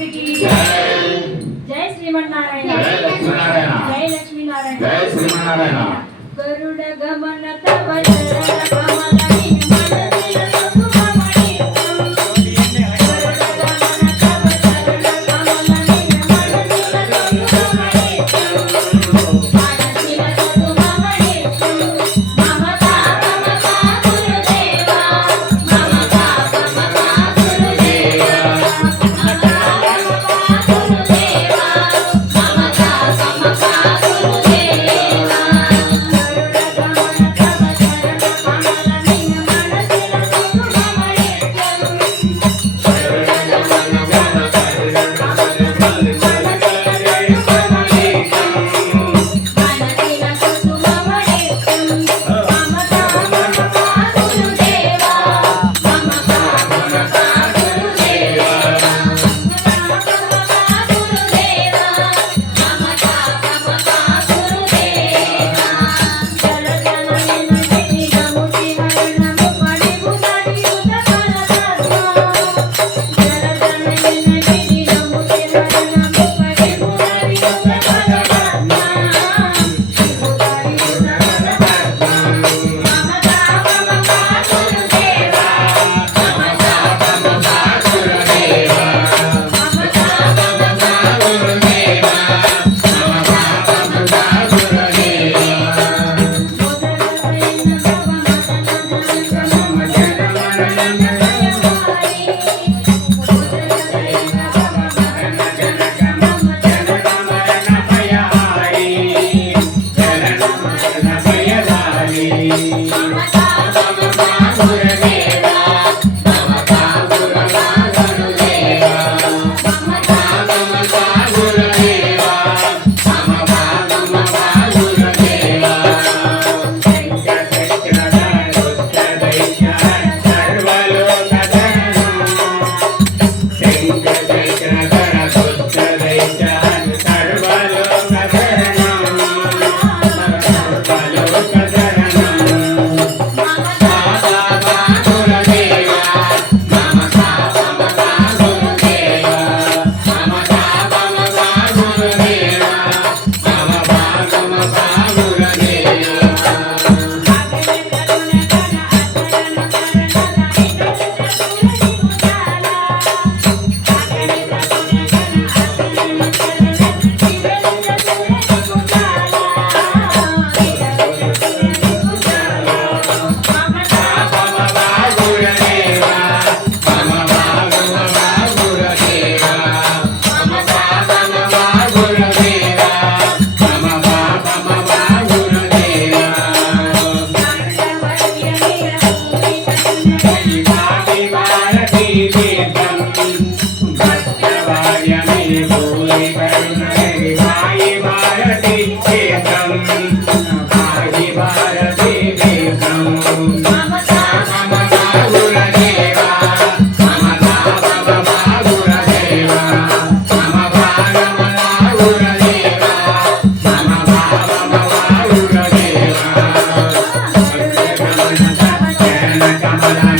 व्यक्त की जय श्रीमन्नारायण। जय लक्ष्मी नारायण जय श्रीमन्नारायण। गरुड गमन तव Thank you.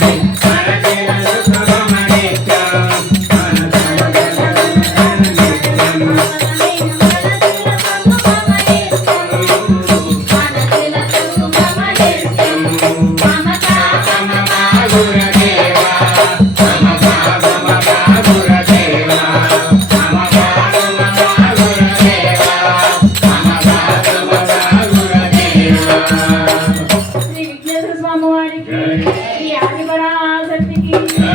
Thank you.